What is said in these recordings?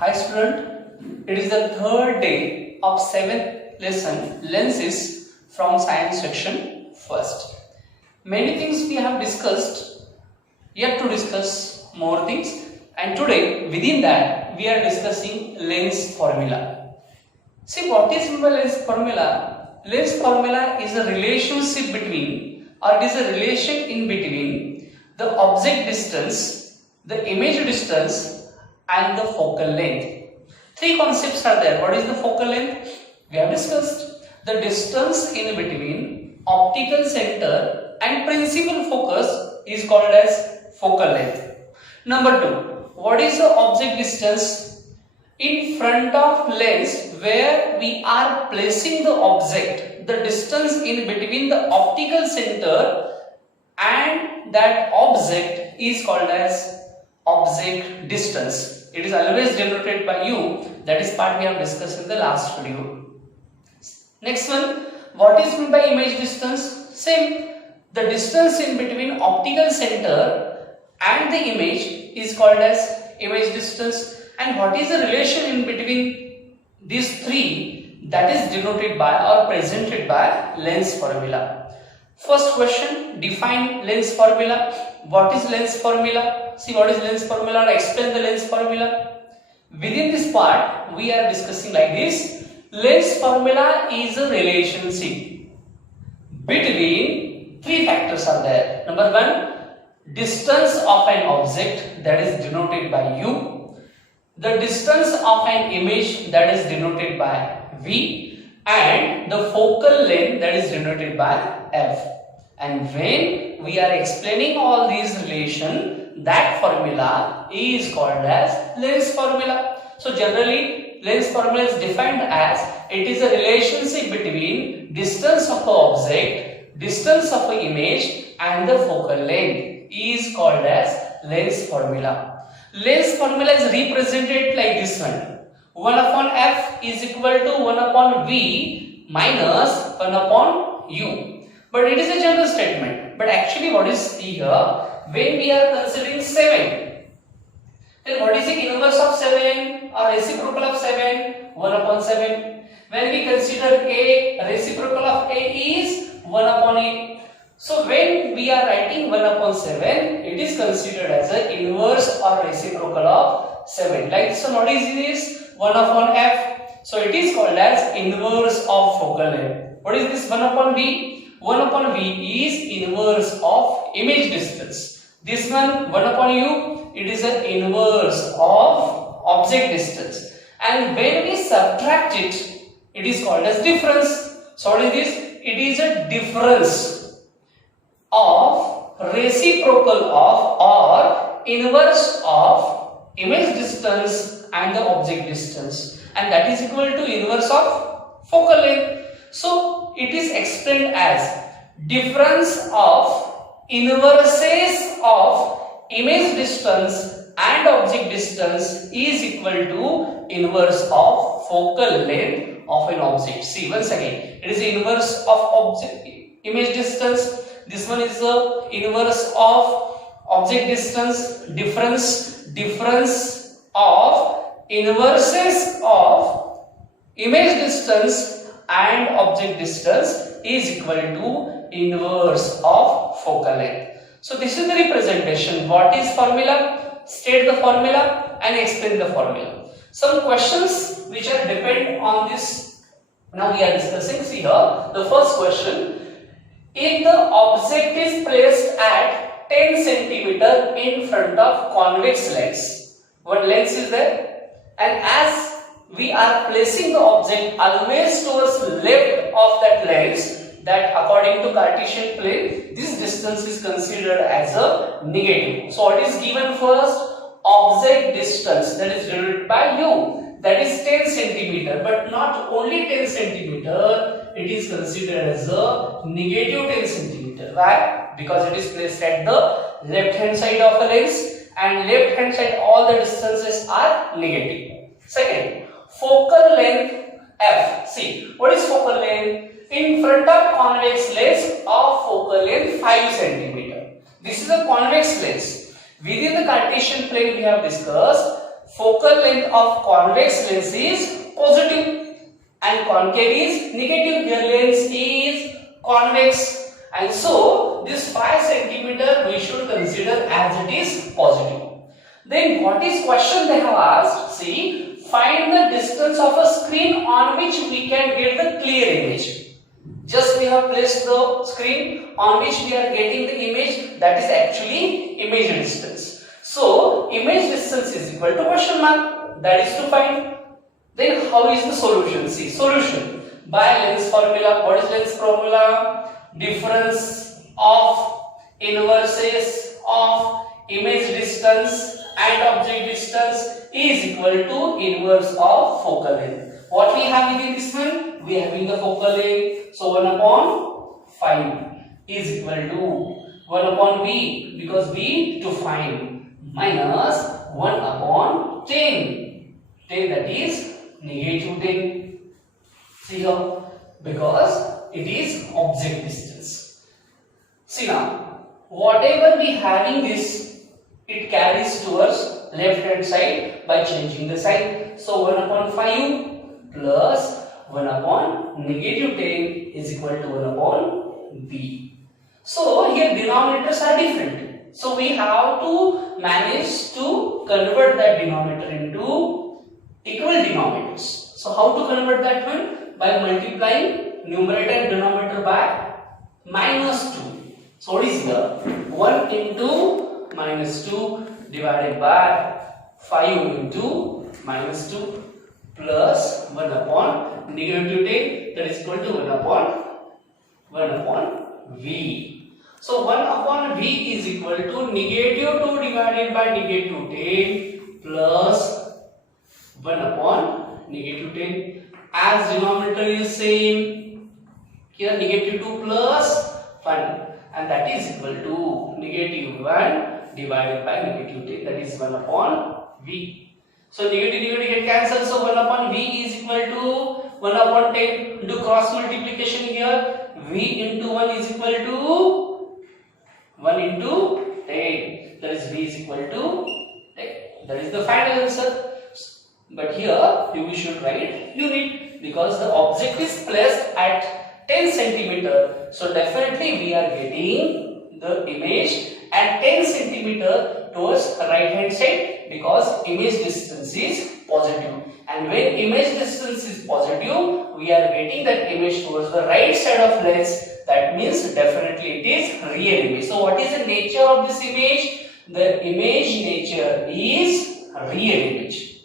Hi student, it is the third day of 7th lesson lenses from science section first. Many things we have discussed, yet to discuss more things, and today within that we are discussing lens formula. See, what is lens formula? Lens formula is a relationship between, or it is a relation in between the object distance, the image distance and the focal length. Three concepts are there. What is the focal length? We have discussed the distance in between optical center and principal focus is called as focal length. Number two, what is the object distance in front of lens where we are placing the object? The distance in between the optical center and that object is called as object distance. It is always denoted by U. That is part we have discussed in the last video. Next one, what is meant by image distance? Same. The distance in between optical center and the image is called as image distance. And what is the relation in between these three? That is denoted by or presented by lens formula. First question, define lens formula. What is lens formula? See, what is lens formula, or explain the lens formula. Within this part, we are discussing like this. Lens formula is a relationship between three factors are there. Number one, distance of an object, that is denoted by U. The distance of an image, that is denoted by V. And the focal length, that is denoted by F. And when we are explaining all these relations, that formula is called as lens formula. So generally, lens formula is defined as it is a relationship between distance of an object, distance of an image and the focal length is called as lens formula. Lens formula is represented like this one. 1 upon F is equal to 1 upon V minus 1 upon U. But it is a general statement. But actually what is here, when we are considering 7, then what is the inverse of 7 or reciprocal of 7? 1 upon 7. When we consider A, reciprocal of A is 1 upon A. So when we are writing 1 upon 7, it is considered as an inverse or reciprocal of 7. Like so, what is this? 1 upon F. So it is called as inverse of focal length. What is this 1 upon V? 1 upon V is inverse of image distance. This one 1 upon U, it is an inverse of object distance. And when we subtract it, it is called as difference. So what is this? It is a difference of reciprocal of or inverse of image distance and the object distance. And that is equal to inverse of focal length. So it is explained as difference of inverses of image distance and object distance is equal to inverse of focal length of an object. See, once again, it is the inverse of object image distance. This one is the inverse of object distance. Difference of inverses of image distance and object distance is equal to inverse of focal length. So this is the representation. What is formula? State the formula and explain the formula. Some questions which are depend on this. Now we are discussing. See here, the first question. If the object is placed at 10 centimeter in front of convex lens, what lens is there? And as we are placing the object always towards left of that lens, that according to Cartesian plane, this distance is considered as a negative. So what is given first? Object distance, that is denoted by U, that is 10 centimeter, but not only 10 centimeter, it is considered as a negative 10 centimeter. Why? Because it is placed at the left hand side of a lens, and left hand side all the distances are negative. Second, focal length F. See, what is focal length? In front of convex lens of focal length 5 centimeter. This is a convex lens. Within the Cartesian plane we have discussed focal length of convex lens is positive and concave is negative. Their lens is convex, and so this 5 centimeter we should consider as it is positive. Then what is question they have asked? See, find the distance of a screen on which we can get the clear image. Just we have placed the screen on which we are getting the image, that is actually image distance. So image distance is equal to question mark, that is to find. Then how is the solution? See, solution by lens formula. What is lens formula? Difference of inverses of image distance and object distance is equal to inverse of focal length. What we have within this one? We are having the focal length. So 1 upon 5 is equal to 1 upon V, because V to find, minus 1 upon 10. 10, that is negative 10. See here, because it is object distance. See now, whatever we having this, it carries towards left hand side by changing the sign. So 1 upon 5 plus 1 upon negative 10 is equal to 1 upon B. So here denominators are different. So we have to manage to convert that denominator into equal denominators. So how to convert that one? By multiplying numerator and denominator by minus 2. So what is here? 1 into minus 2 divided by 5 into minus 2 plus 1 upon negative 10, that is equal to 1 upon V. So 1 upon V is equal to negative 2 divided by negative 10 plus 1 upon negative 10. As denominator is same, here negative 2 plus 1, and that is equal to negative 1 divided by negative 10, that is 1 upon V. So negative get cancelled, so 1 upon V is equal to 1 upon 10. Do cross multiplication here. V into 1 is equal to 1 into 10, that is V is equal to 10. That is the final answer. But here you should write unit, because the object is placed at 10 centimeter. So definitely we are getting the image at 10 centimeter towards right hand side, because image distance is positive. And when image distance is positive, we are getting that image towards the right side of lens. That means definitely it is real image. So what is the nature of this image? The image nature is real image.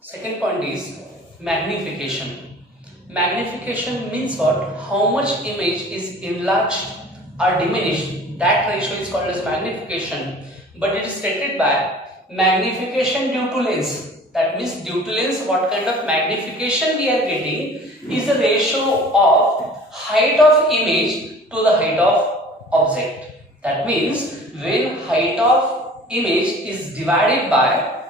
Second point is magnification. Magnification means what? How much image is enlarged or diminished. That ratio is called as magnification. But it is stated by magnification due to lens. That means due to lens, what kind of magnification we are getting is the ratio of height of image to the height of object. That means when height of image is divided by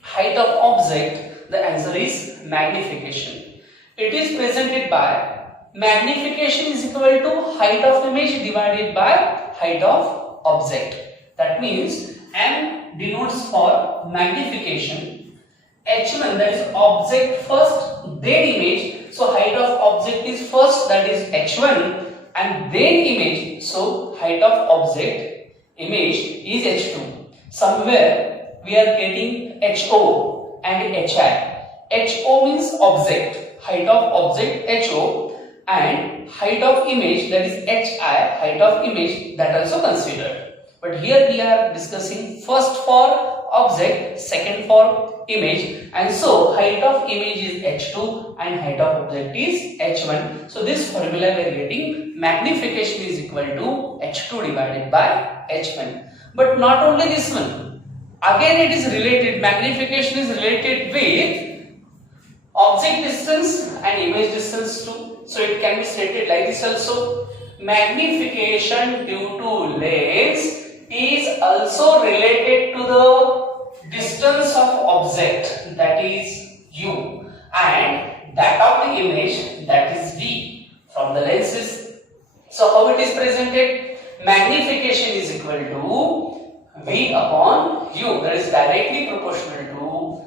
height of object, the answer is magnification. It is presented by magnification is equal to height of image divided by height of object. That means M denotes for magnification. H1, that is object first, then image. So height of object is first, that is H1, and then image. So height of object image is H2. Somewhere we are getting HO and HI. HO means object, height of object HO, and height of image, that is HI, height of image, that also considered. But here we are discussing first for object, second for image, and so height of image is H2 and height of object is H1. So this formula we are getting magnification is equal to H2 divided by H1. But not only this one, again it is related, magnification is related with object distance and image distance too. So it can be stated like this also. Magnification due to lens is also related to the distance of object, that is U, and that of the image, that is V from the lenses. So how it is presented? Magnification is equal to V upon U, that is directly proportional to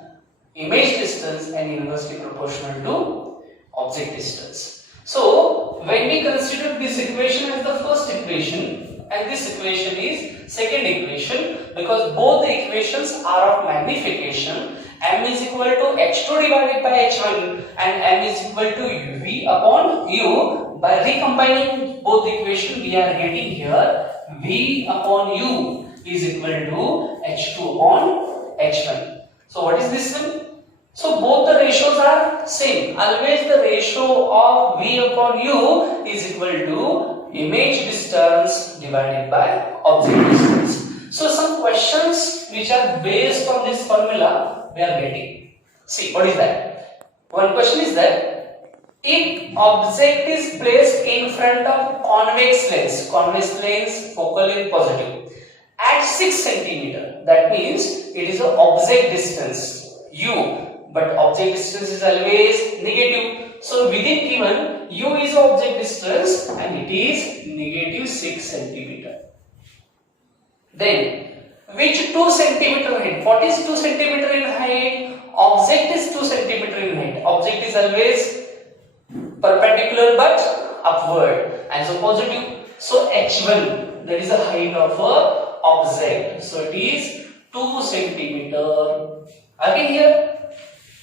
image distance and inversely proportional to object distance. So when we consider this equation as the first equation and this equation is second equation, because both the equations are of magnification, m is equal to h2 divided by h1 and m is equal to v upon u. By recombining both the equation, we are getting here v upon u is equal to h2 upon h1. So what is this one? So both the ratios are same. Always the ratio of v upon u is equal to image distance divided by object distance. So some questions which are based on this formula we are getting. See, what is that? One question is that if object is placed in front of convex lens focal length positive at 6 centimeter, that means it is an object distance u, but object distance is always negative. So within given u is object distance and it is negative 6 centimeter. Then which 2 centimeter height? What is 2 centimeter in height? Object is 2 centimeter in height. Object is always perpendicular but upward and so positive. So h1, that is the height of a object. So it is 2 centimeter. Again here,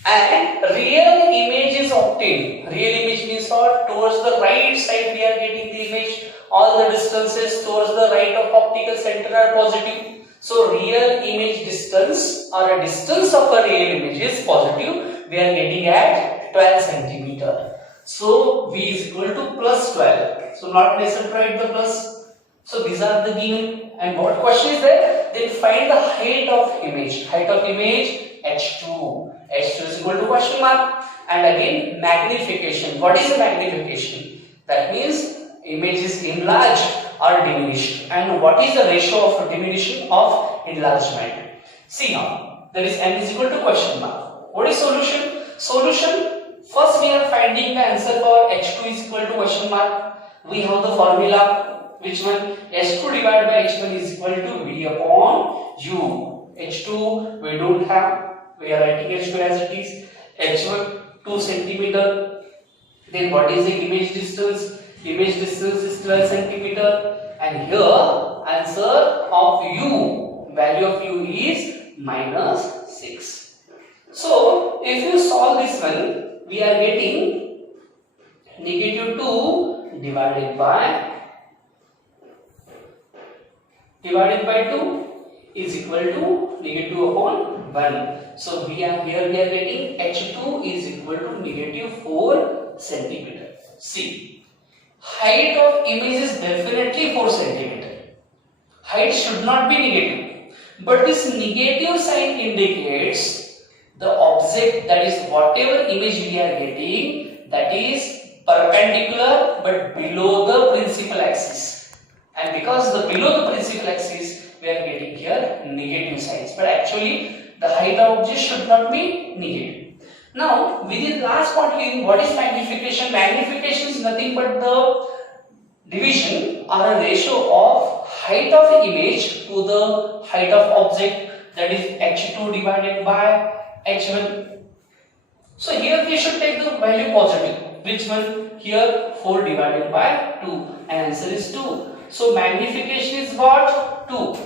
and real image is obtained. Real image means what? Towards the right side we are getting the image. All the distances towards the right of optical center are positive. So real image distance or a distance of a real image is positive. We are getting at 12 centimeter. So V is equal to plus 12. So not necessary to write the plus. So these are the given. And what question is there? Then find the height of image. Height of image h2. h2 is equal to question mark. And again magnification. What is the magnification? That means image is enlarged or diminished. And what is the ratio of diminution of enlargement? See now, that is m is equal to question mark. What is solution? Solution, first we are finding the answer for h2 is equal to question mark. We have the formula, which one? h2 divided by h1 is equal to v upon u. h2 we don't have, we are writing h2 as it is. h1 2 centimeter. Then what is the image distance? Image distance is 12 centimeter. And here answer of u, value of u is minus 6. So if you solve this one, we are getting negative 2 divided by 2 is equal to negative upon 1. So we are getting h2 is equal to negative 4 centimeter. See, height of image is definitely 4 centimeter. Height should not be negative, but this negative sign indicates the object, that is whatever image we are getting, that is perpendicular but below the principal axis. And because the below the principal axis, we are getting here negative signs. But actually the height of object should not be negative. Now within last point, what is magnification? Magnification is nothing but the division or a ratio of height of image to the height of object, that is h2 divided by h1. So here we should take the value positive. Which one? Here 4 divided by 2, and answer is 2. So magnification is what? 2.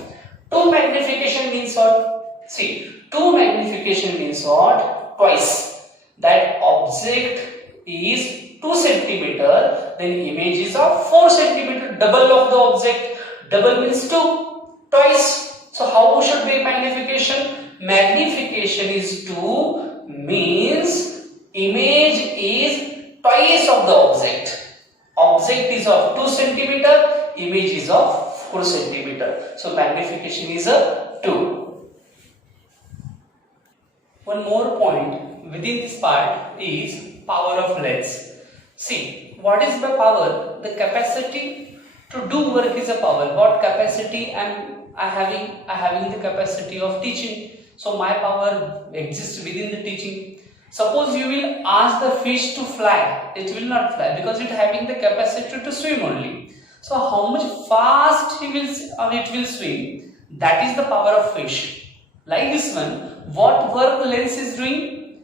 2 magnification means what? See, 2 magnification means what? Twice. That object is 2 centimeter, then image is of 4 centimeter, double of the object. Double means 2, twice. So how should be magnification? Magnification is 2 means image is twice of the object. Object is of 2 centimeter, image is of 4 centimeter. So magnification is a 2. One more point within this part is power of lens. See, what is the power? The capacity to do work is a power. What capacity I having the capacity of teaching. So my power exists within the teaching. Suppose you will ask the fish to fly, it will not fly because it having the capacity to swim only. So how much fast it will swim? That is the power of fish. Like this one, what work lens is doing?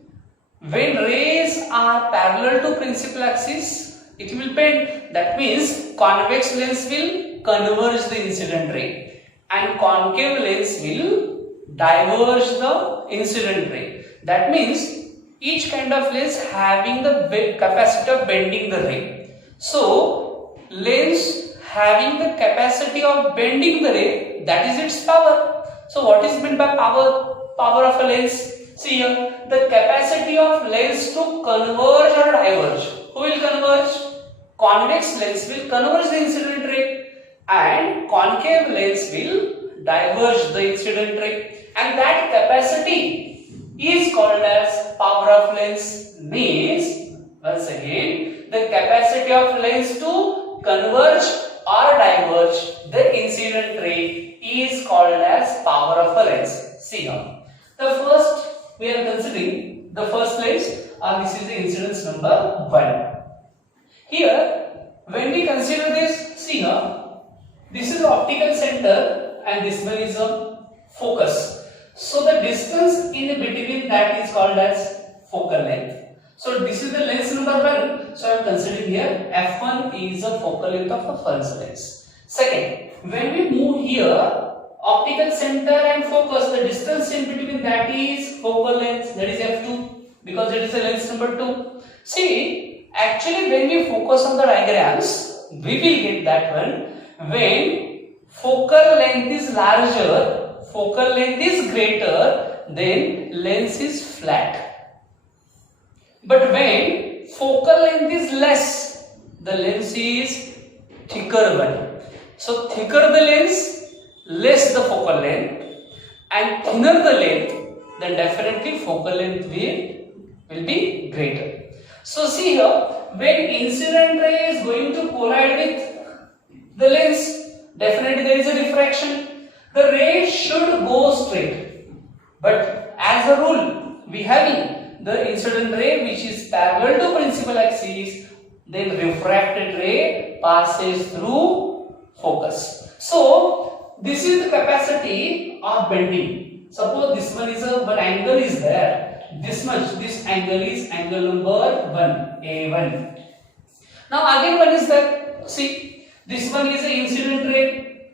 When rays are parallel to principal axis, it will bend. That means convex lens will converge the incident ray and concave lens will diverge the incident ray. That means each kind of lens having the capacity of bending the ray. So lens having the capacity of bending the ray, that is its power. So what is meant by power of a lens? See here, the capacity of lens to converge or diverge. Who will converge? Convex lens will converge the incident ray and concave lens will diverge the incident ray, and that capacity is called as power of lens. Means, once again, the capacity of lens to converge or diverge the incident ray is called as power of a lens. See here, the first we are considering the first lens, and this is the incidence number 1. Here, when we consider this, see here, this is the optical center and this one is a focus. So the distance in between that is called as focal length. So this is the lens number 1. So I am considering here f1 is the focal length of the first lens. Second, when we move here, optical center and focus, the distance in between that is focal length, that is f2, because it is the lens number 2. See, actually when we focus on the diagrams, we will get that one when focal length is larger, focal length is greater, then lens is flat. But when focal length is less, the lens is thicker one. So thicker the lens, less the focal length, and thinner the length, then definitely focal length will be greater. So see here, when incident ray is going to collide with the lens, definitely there is a diffraction. The ray should go straight, but as a rule, we having the incident ray which is parallel to principal axis, then refracted ray passes through focus. So this is the capacity of bending. Suppose this one is one angle is there, this much, this angle is angle number 1, A1. Now again one is there, see, this one is the incident ray,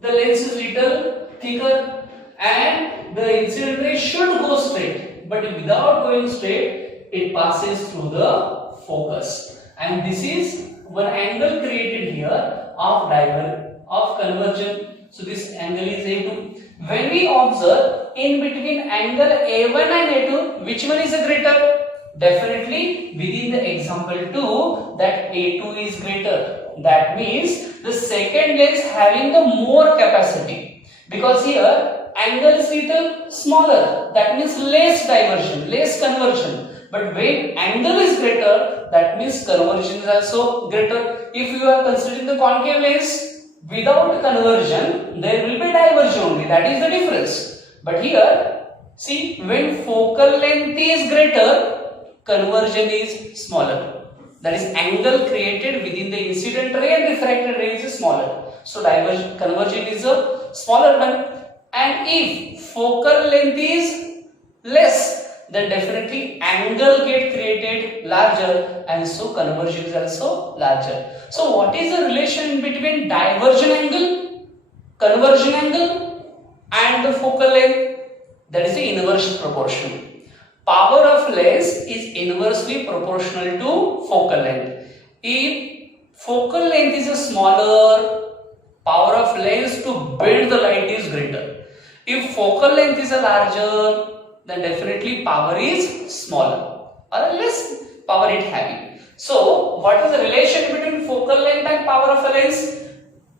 the lens is little thicker and the incident ray should go straight, but without going straight, it passes through the focus, and this is one angle created here of conversion. So this angle is A2. When we observe in between angle A1 and A2, which one is a greater? Definitely within the example 2, that A2 is greater. That means the second lens having the more capacity, because here angle is little smaller, that means less diversion, less conversion. But when angle is greater, that means conversion is also greater. If you are considering the concave lens, without conversion, there will be diversion only, that is the difference. But here, see, when focal length is greater, conversion is smaller. That is, angle created within the incident ray and refracted ray is smaller. So conversion is a smaller one. And if focal length is less, then definitely angle get created larger, and so conversion is also larger. So what is the relation between diversion angle, conversion angle and the focal length? That is the inverse proportional. Power of lens is inversely proportional to focal length. If focal length is smaller, power of lens to bend the light is greater. If focal length is larger, then definitely power is smaller or less power it having. So what is the relation between focal length and power of a lens?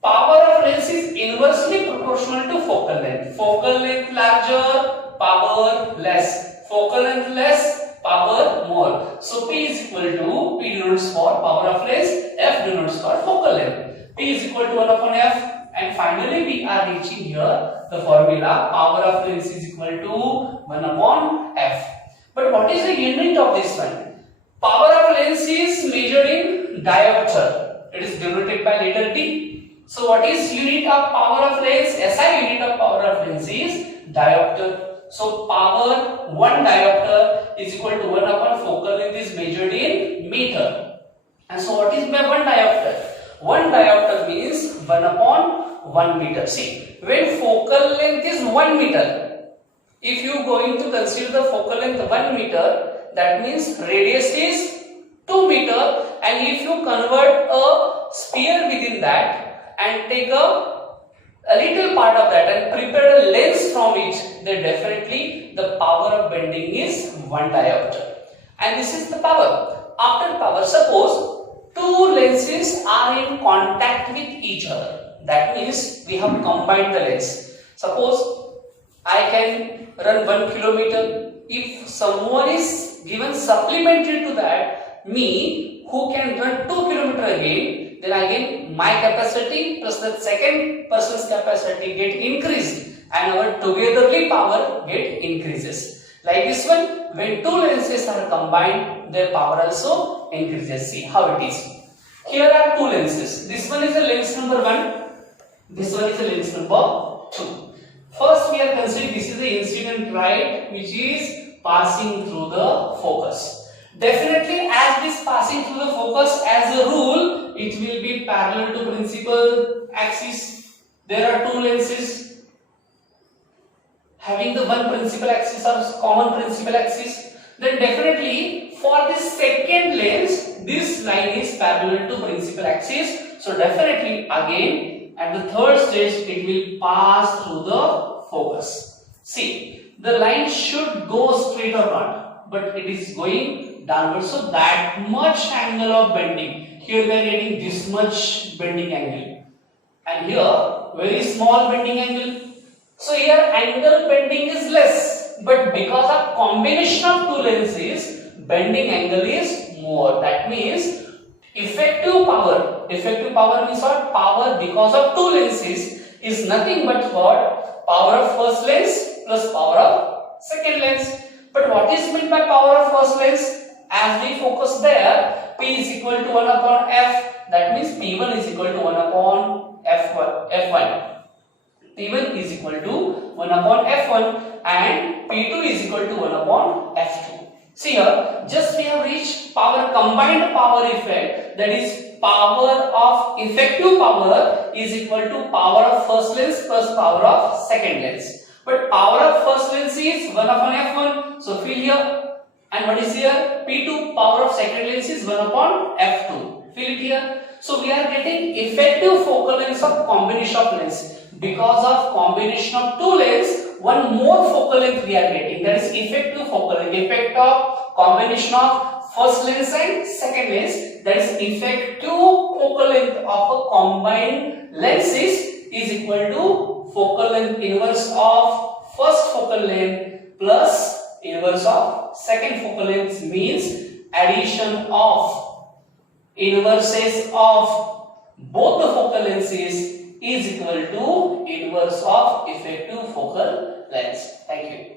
Power of lens is inversely proportional to focal length. Focal length larger, power less. Focal length less, power more. So P is equal to, P denotes for power of lens, F denotes for focal length. P is equal to 1 upon F. And finally we are reaching here the formula power of lens is equal to 1 upon F. But what is the unit of this one? Power of lens is measured in diopter. It is denoted by letter D. So what is unit of power of lens? SI unit of power of lens is diopter. So power 1 diopter is equal to 1 upon focal length is measured in meter. And so what is 1 diopter? 1 diopter means 1 upon 1 meter. See, when focal length is 1 meter, if you going to consider the focal length 1 meter, that means radius is 2 meter, and if you convert a sphere within that and take a little part of that and prepare a lens from it, then definitely the power of bending is 1 diopter. And this is the power. After power, suppose two lenses are in contact with each other. That means we have combined the lens. Suppose I can run 1 kilometer. If someone is given supplementary to that, me who can run 2 kilometer again, then again my capacity plus the second person's capacity get increased and our togetherly power get increases. Like this one, when two lenses are combined, their power also increases. See how it is. Here are two lenses. This one is a lens number 1. This one is a lens number 2. First we are considering this is the incident light which is passing through the focus. Definitely as this passing through the focus, as a rule, it will be parallel to principal axis. There are two lenses having the one principal axis or common principal axis. Then definitely for this second lens, this line is parallel to principal axis. So definitely again at the third stage it will pass through the focus. See, the line should go straight or not, but it is going downward, so that much angle of bending. Here we are getting this much bending angle, and here very small bending angle. So here angle bending is less, but because of combination of two lenses, bending angle is more. That means effective power. Effective power means what? Power because of two lenses is nothing but what? Power of first lens plus power of second lens. But what is meant by power of first lens? As we focus there, P is equal to 1 upon F. That means P1 is equal to 1 upon F1. P1 is equal to 1 upon F1 and P2 is equal to 1 upon F2. See here, just we have reached power, combined power effect, that is power of effective power is equal to power of first lens plus power of second lens. But power of first lens is 1 upon F1. So fill here. And what is here? P2, power of second lens is 1 upon F2. Fill it here. So we are getting effective focal length of combination of lens. Because of combination of two lens, one more focal length we are getting. That is effective focal length. Effect of combination of first lens and second lens. That is effective focal length of a combined lenses is equal to focal length inverse of first focal length plus inverse of second focal length, means addition of inverses of both the focal lenses is equal to inverse of effective focal length. Thank you.